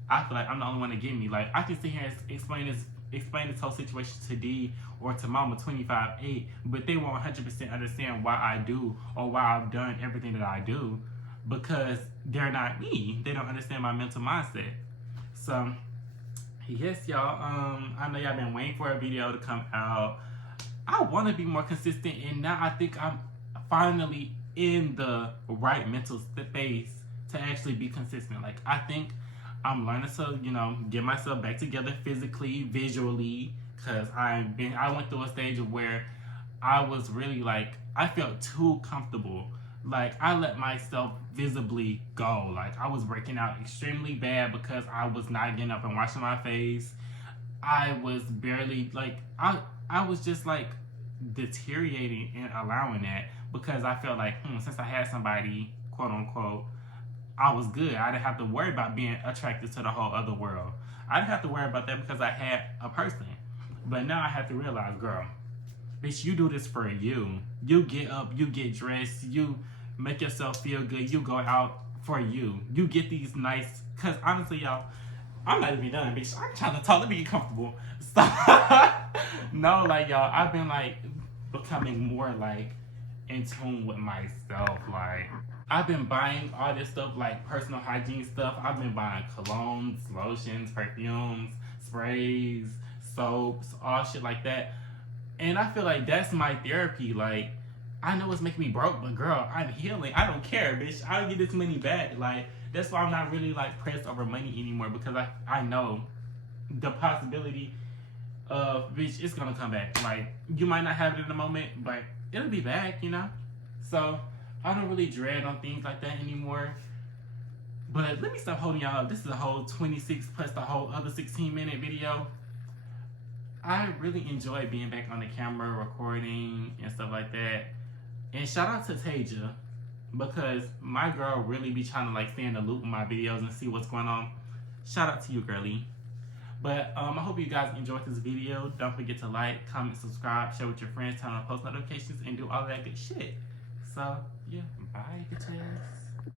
I feel like I'm the only one that get me. Like, I can sit here and explain this explain this whole situation to D or to Mama 25-8, but they won't 100% understand why I do or why I've done everything that I do, because they're not me. They don't understand my mental mindset. So yes, y'all, I know y'all been waiting for a video to come out. I want to be more consistent, and now I think I'm finally in the right mental space to actually be consistent. Like, I think I'm learning to, get myself back together physically, visually, because I went through a stage of where I was really like, I felt too comfortable. Like, I let myself visibly go. Like, I was breaking out extremely bad because I was not getting up and washing my face. I was barely, like, I was just, like, deteriorating and allowing that because I felt like, since I had somebody, quote unquote, I was good. I didn't have to worry about being attracted to the whole other world. I didn't have to worry about that because I had a person. But now I have to realize, girl, bitch, you do this for you. You get up, you get dressed, you make yourself feel good, you go out for you. You get these nice, because honestly, y'all, I'm not even done, bitch. I'm trying to talk, let me get comfortable. Stop. No, like, y'all, I've been, like, becoming more, like, in tune with myself. Like, I've been buying all this stuff, like personal hygiene stuff. I've been buying colognes, lotions, perfumes, sprays, soaps, all shit like that. And I feel like that's my therapy. Like, I know it's making me broke, but girl, I'm healing. I don't care, bitch. I'll get this money back. Like, that's why I'm not really, like, pressed over money anymore, because I know the possibility of, bitch, it's gonna come back. Like, you might not have it in the moment, but it'll be back, So I don't really dread on things like that anymore. But let me stop holding y'all up. This is a whole 26 plus the whole other 16-minute video. I really enjoy being back on the camera, recording and stuff like that. And shout out to Tasia, because my girl really be trying to, like, stay in the loop with my videos and see what's going on. Shout out to you, girlie. But I hope you guys enjoyed this video. Don't forget to like, comment, subscribe, share with your friends, turn on post notifications, and do all that good shit. So, yeah, bye, bitches.